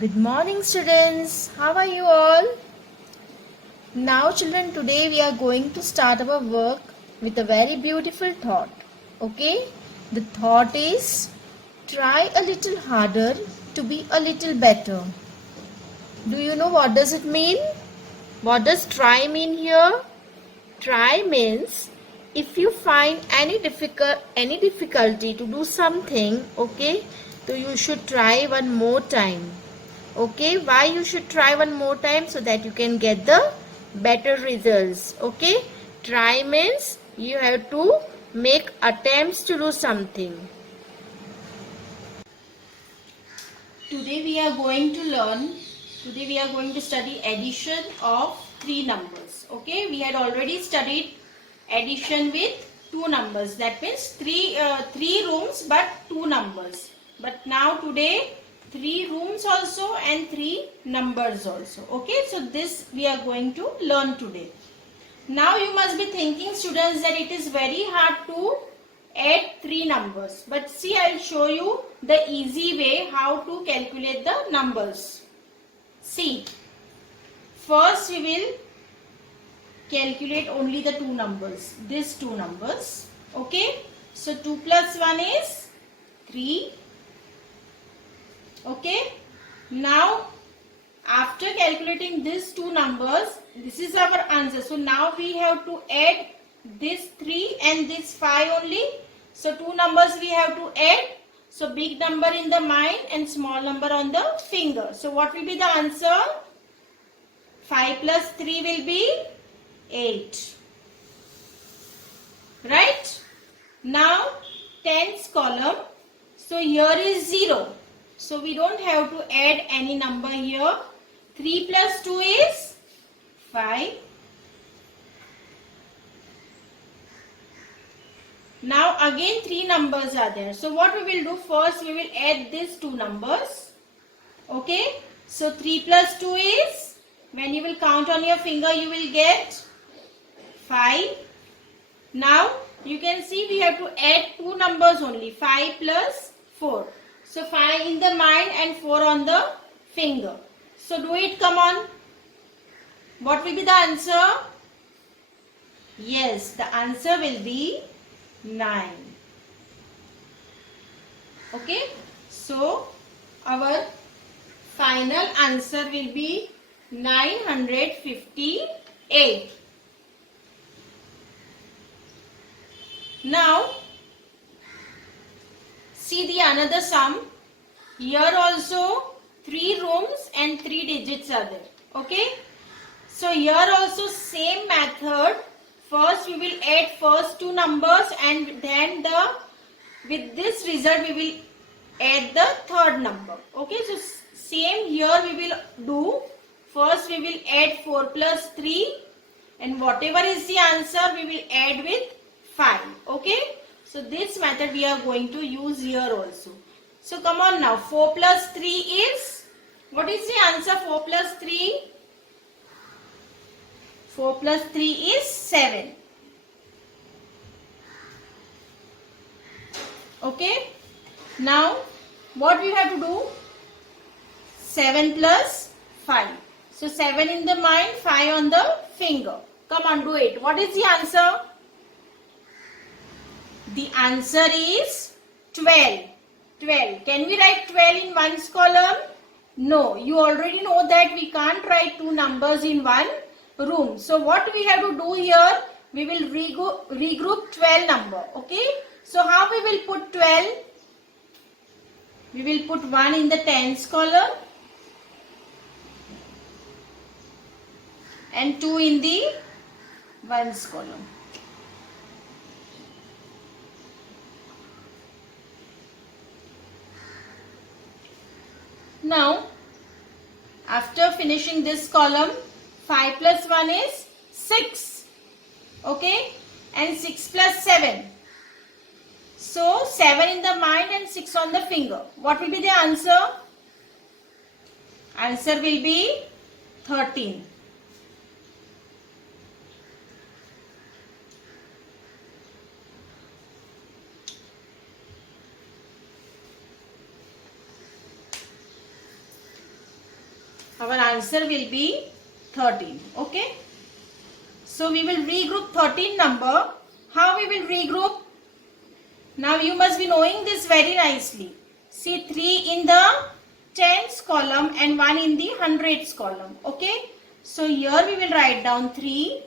Good morning, students. How are you all? Now, children, today we are going to start our work with a very beautiful thought. Okay? The thought is try a little harder to be a little better. Do you know what does it mean? What does try mean here? Try means if you find any difficulty to do something, okay, so you should try one more time. Okay, why you should try one more time? So that you can get the better results. Okay, try means you have to make attempts to do something. Today we are going to learn, today we are going to study addition of three numbers. Okay, we had already studied addition with two numbers. That means three rooms but two numbers. But now today three rooms also and three numbers also. Okay, so this we are going to learn today. Now you must be thinking, students, that it is very hard to add three numbers. But see, I will show you the easy way how to calculate the numbers. See, first we will calculate only the two numbers. These two numbers. Okay. So 2 plus 1 is 3. Okay. Now, after calculating these two numbers, this is our answer. So now we have to add this 3 and this 5 only. So two numbers we have to add. So big number in the mind and small number on the finger. So what will be the answer? 5 plus 3 will be 8. Right? Now tens column. So here is 0. So we don't have to add any number here. 3 plus 2 is 5. Now again three numbers are there. So what we will do, first we will add these two numbers. Okay. So 3 plus 2 is, when you will count on your finger, you will get 5. Now you can see we have to add two numbers only. 5 plus 4. So 5 in the mind and 4 on the finger. So do it, come on. What will be the answer? Yes, the answer will be 9. Okay. So our final answer will be 958. Now see the another sum. Here also 3 rooms and 3 digits are there. Okay. So here also same method. First we will add first two numbers and then with this result we will add the third number. Okay. So same here we will do. First we will add 4 plus 3 and whatever is the answer we will add with 5. Okay. So this method we are going to use here also. So come on now. 4 plus 3 is, what is the answer? 4 plus 3? 4 plus 3 is 7. Okay. Now what we have to do? 7 plus 5. So 7 in the mind, 5 on the finger. Come on, do it. What is the answer? The answer is 12. 12. Can we write 12 in one's column? No. You already know that we can't write two numbers in one room. So what we have to do here? We will regroup 12 number. Okay. So how we will put 12? We will put 1 in the tens column and 2 in the ones column. Now, after finishing this column, 5 plus 1 is 6. Okay. And 6 plus 7. So, 7 in the mind and 6 on the finger. What will be the answer? Answer will be 13. Our answer will be 13. Okay. So we will regroup 13 number. How we will regroup? Now you must be knowing this very nicely. See 3 in the tens column and 1 in the hundreds column. Okay. So here we will write down 3.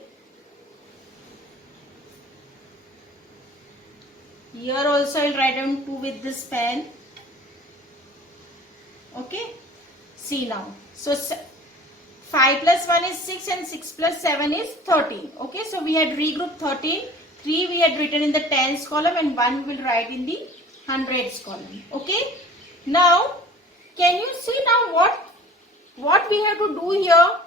Here also I will write down 2 with this pen. Okay. See now. So 5 plus 1 is 6 and 6 plus 7 is 13. Okay. So we had regrouped 13. 3 we had written in the tens column and 1 we will write in the hundreds column. Okay. Now can you see now what we have to do here?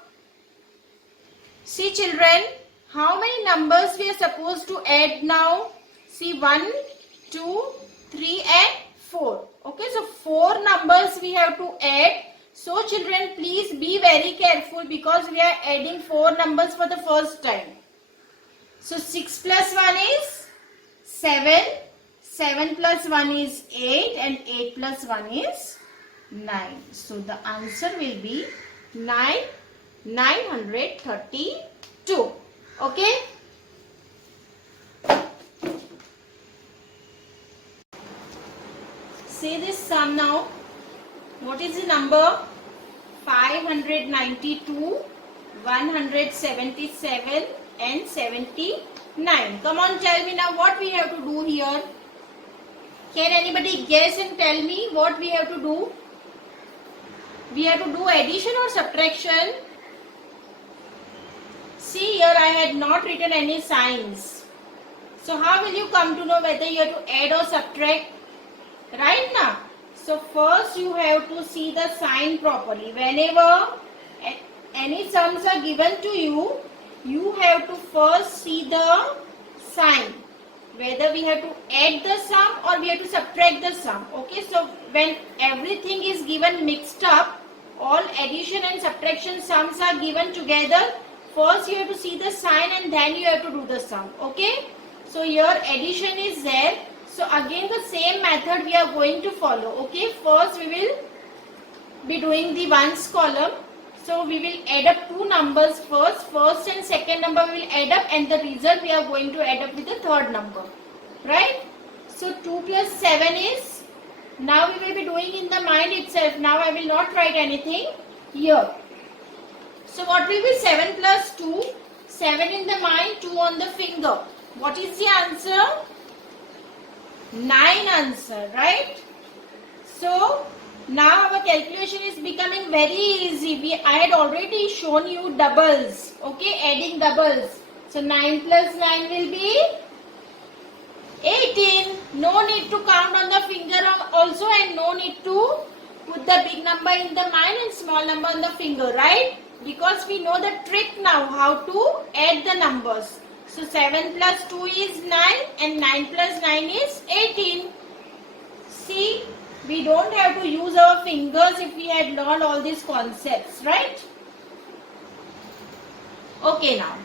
See children, how many numbers we are supposed to add now? See 1, 2, 3 and 4. Okay, so 4 numbers we have to add. So children, please be very careful because we are adding 4 numbers for the first time. So 6 plus 1 is 7, 7 plus 1 is 8 and 8 plus 1 is 9. So the answer will be 932. Okay. Say this sum now. What is the number? 592, 177 and 79. Come on, tell me now what we have to do here. Can anybody guess and tell me what we have to do? We have to do addition or subtraction. See here I had not written any signs. So how will you come to know whether you have to add or subtract? Right now. So first you have to see the sign properly. Whenever any sums are given to you, you have to first see the sign. Whether we have to add the sum or we have to subtract the sum. Okay, so when everything is given mixed up, all addition and subtraction sums are given together, first you have to see the sign and then you have to do the sum. Okay, so your addition is there. So again the same method we are going to follow. Okay, first we will be doing the ones column. So we will add up 2 numbers first. First and second number we will add up and the result we are going to add up with the third number. Right? So 2 plus 7 is, now we will be doing in the mind itself. Now I will not write anything here. So what will be 7 plus 2? 7 in the mind, 2 on the finger. What is the answer? 9 answer, right? So now our calculation is becoming very easy. I had already shown you doubles. Okay, adding doubles. So 9 plus 9 will be 18. No need to count on the finger also and no need to put the big number in the mind and small number on the finger, right? Because we know the trick now how to add the numbers. So 7 plus 2 is 9 and 9 plus 9 is 18. See, we don't have to use our fingers if we had learned all these concepts, right? Okay, now.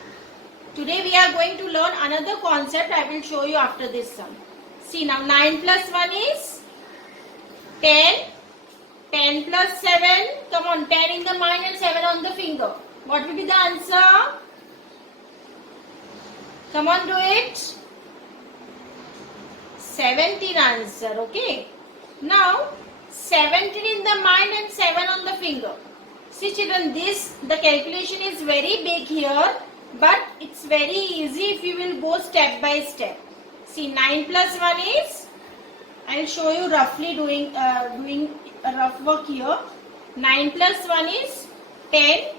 Today we are going to learn another concept. I will show you after this sum. See now, 9 plus 1 is 10. 10 plus 7. Come on, 10 in the mind and 7 on the finger. What will be the answer? Come on, do it. 17 answer, okay. Now, 17 in the mind and 7 on the finger. See children, the calculation is very big here, but it's very easy if you will go step by step. See, 9 plus 1 is, I will show you roughly doing a rough work here. 9 plus 1 is 10.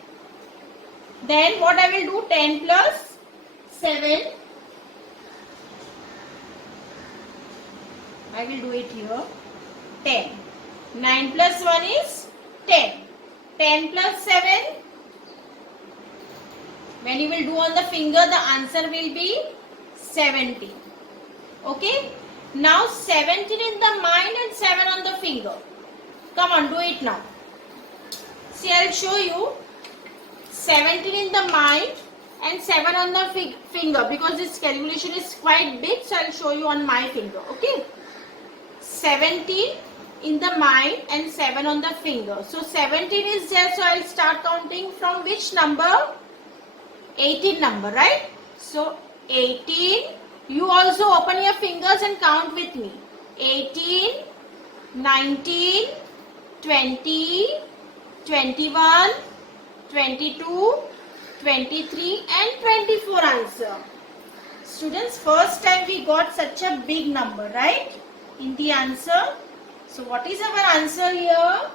Then what I will do, 10 plus 7. I will do it here. 10. 9 plus 1 is 10. 10 plus 7. When you will do on the finger, the answer will be 17. Okay. Now 17 in the mind and 7 on the finger. Come on, do it now. See, I will show you. 17 in the mind and 7 on the finger, because this calculation is quite big, so I will show you on my finger. Okay. 17 in the mind and 7 on the finger. So 17 is there, so I'll start counting from which number? 18 number, right? So 18, you also open your fingers and count with me. 18, 19, 20, 21, 22, 23 and 24 answer. Students, first time we got such a big number, right? In the answer. So what is our answer here?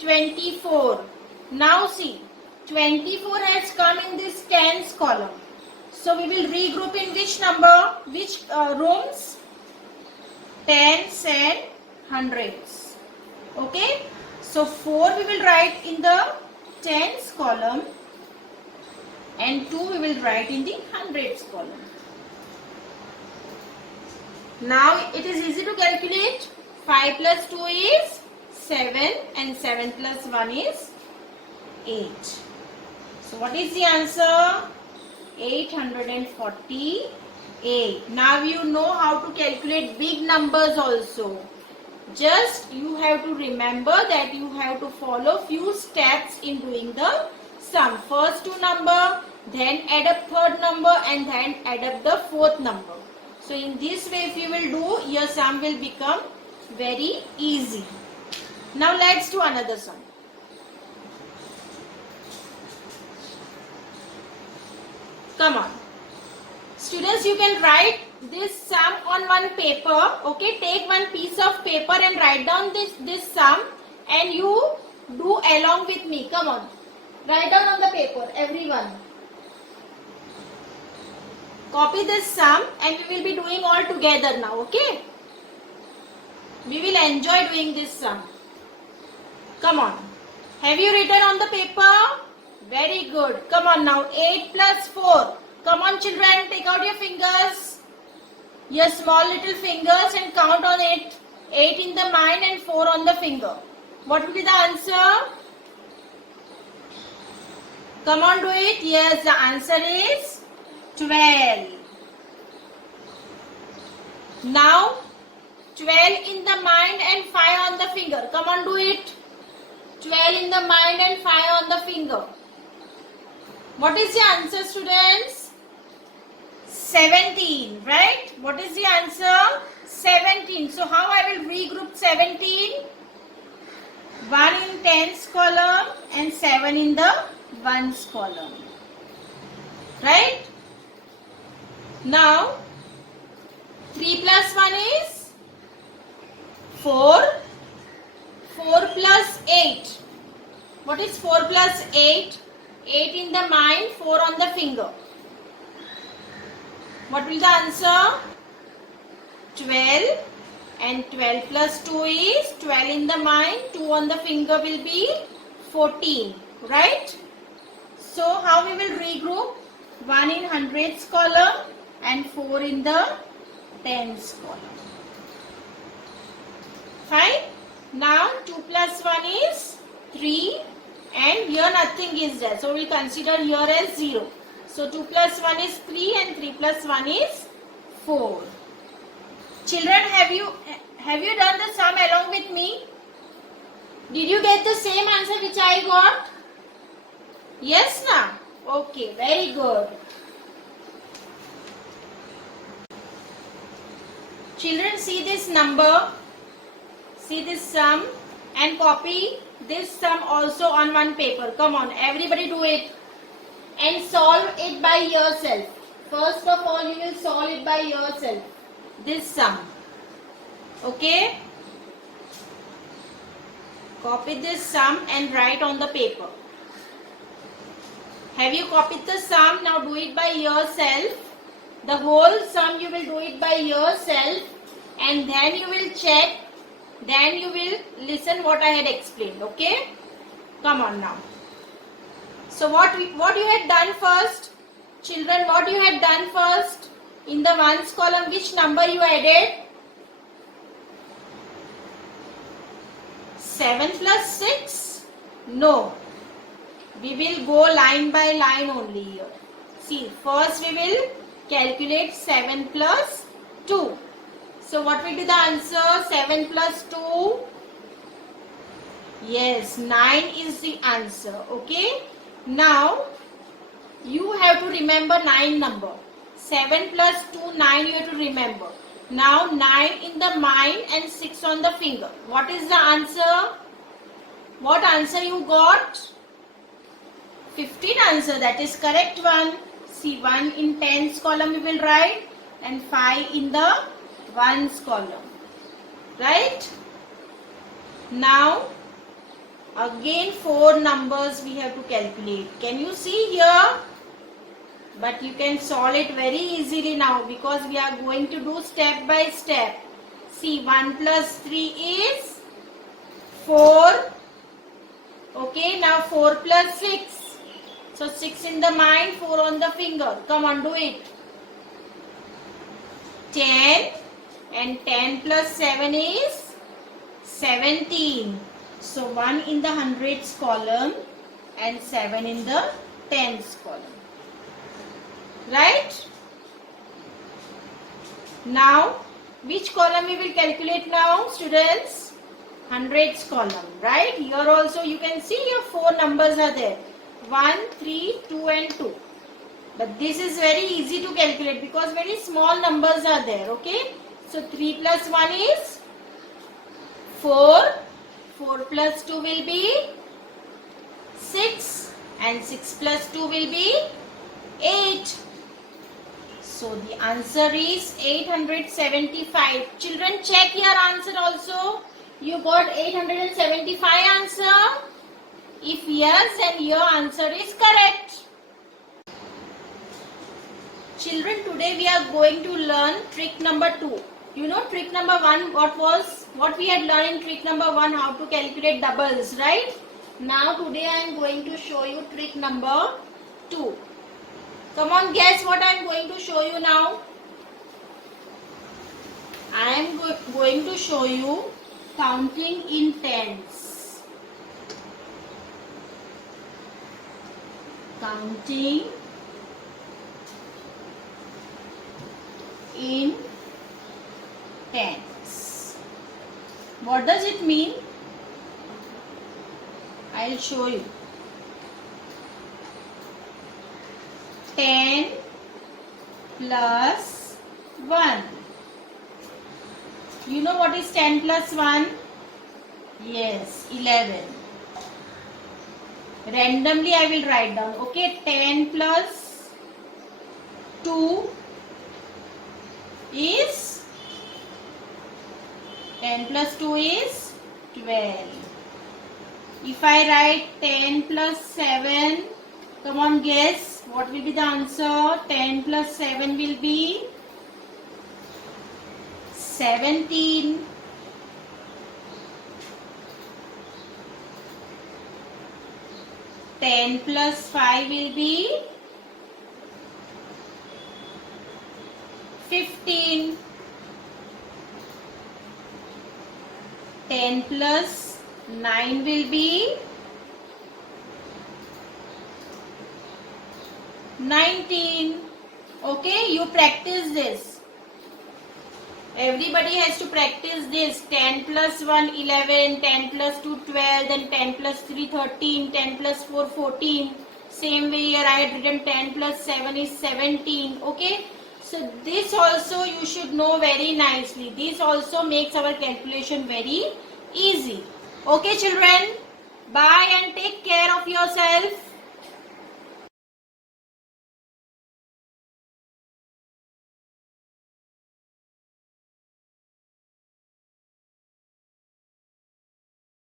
24. Now see, 24 has come in this tens column. So we will regroup in which number? Which rooms? Tens and hundreds. Okay. So 4 we will write in the tens column and 2 we will write in the hundreds column. Now it is easy to calculate. 5 plus 2 is 7 and 7 plus 1 is 8. So what is the answer? 848. Now you know how to calculate big numbers also. Just you have to remember that you have to follow few steps in doing the sum. First 2 number, then add up third number and then add up the fourth number. So in this way if you will do, your sum will become very easy. Now let's do another sum. Come on. Students, you can write this sum on one paper. Okay, take one piece of paper and write down this sum and you do along with me. Come on. Write down on the paper, everyone. Copy this sum and we will be doing all together now. Okay. We will enjoy doing this sum. Come on. Have you written on the paper? Very good. Come on now. 8 plus 4. Come on children. Take out your fingers. Your small little fingers and count on it. 8 in the mind and 4 on the finger. What will be the answer? Come on, do it. Yes, the answer is 12. Now 12 in the mind and 5 on the finger. Come on, do it. 12 in the mind and 5 on the finger. What is the answer, students? 17, right? What is the answer? 17. So how I will regroup 17? 1 in tens column and 7 in the ones column. Right? Now 3 plus 1 is 4. 4 plus 8. What is 4 plus 8? 8 in the mind, 4 on the finger. What will the answer? 12. And 12 plus 2 is 12 in the mind, 2 on the finger will be 14. Right? So how we will regroup? 1 in hundreds column and 4 in the tens column. Fine? Now 2 plus 1 is 3 and here nothing is there. So we will consider here as 0. So 2 plus 1 is 3 and 3 plus 1 is 4. Children, have you done the sum along with me? Did you get the same answer which I got? Yes, na? Okay, very good. Children, see this number, see this sum and copy this sum also on one paper. Come on, everybody do it and solve it by yourself. First of all, you will solve it by yourself. This sum. Okay? Copy this sum and write on the paper. Have you copied the sum? Now do it by yourself. The whole sum you will do it by yourself and then you will check. Then you will listen what I had explained. Okay? Come on now. So what you had done first? Children, what you had done first? In the ones column, which number you added? 7 plus 6? No. We will go line by line only here. See, first we will calculate 7 plus 2. So what will be the answer? 7 plus 2 Yes, 9 is the answer. Okay. Now, you have to remember 9 number. 7 plus 2, 9 you have to remember. Now, 9 in the mind and 6 on the finger. What is the answer? What answer you got? 15 answer. That is correct one. See, 1 in tens column we will write and 5 in the ones column. Right? Now, again 4 numbers we have to calculate. Can you see here? But you can solve it very easily now because we are going to do step by step. See, 1 plus 3 is 4. Okay, now 4 plus 6. So 6 in the mind, 4 on the finger. Come on, do it. 10 and 10 plus 7 is 17. So 1 in the hundreds column and 7 in the tens column. Right? Now, which column we will calculate now, students? Hundreds column. Right? Here also you can see your 4 numbers are there. 1, 3, 2 and 2. But this is very easy to calculate because very small numbers are there. Okay? So 3 plus 1 is 4. 4 plus 2 will be 6 and 6 plus 2 will be 8. So the answer is 875. Children, check your answer also. You got 875 answer. If yes, then your answer is correct. Children, today we are going to learn trick number 2. You know trick number 1 what we had learned in trick number 1, how to calculate doubles, right? Now today I am going to show you trick number 2. Come on, guess what I am going to show you now. I am going to show you counting in tens. Counting in tens. What does it mean? I'll show you. 10 plus 1. You know what is 10 plus 1? Yes, 11. Randomly I will write down. Okay, 10 plus 2 is 10 plus 2 is 12. If I write 10 plus 7, come on, guess what will be the answer? 10 plus 7 will be 17. 10 plus 5 will be 15. 10 plus 9 will be 19. Okay, you practice this. Everybody has to practice this. 10 plus 1, 11. 10 plus 2, 12. Then 10 plus 3, 13. 10 plus 4, 14. Same way here I had written 10 plus 7 is 17. Okay. So this also you should know very nicely. This also makes our calculation very easy. Okay children. Bye and take care of yourself.